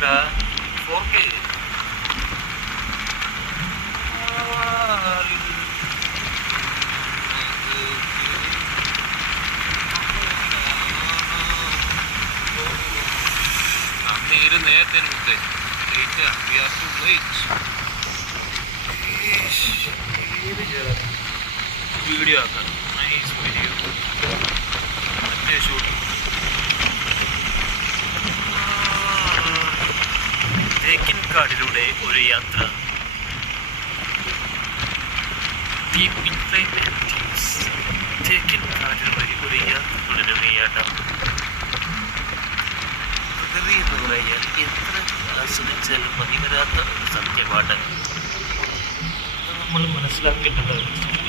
4Kടാ 4K. നേരെ നേരത്തെ മുത്തേ വീഡിയോ ആക്കാം. നൈസ് വീഡിയോ മറ്റേ ഷൂട്ട്. തേക്കിൻകാടിലൂടെ ഒരു യാത്ര. തേക്കിൻകാടിലൂടെ ഒരു യാത്ര തുടരുകയാണ്. പ്രകൃതി എന്ന് പറയാൻ എത്ര ആസ്വദിച്ചാലും മതി വരാത്ത ഒരു സത്യമാണ്. അത് നമ്മൾ മനസ്സിലാക്കേണ്ടതാണ്.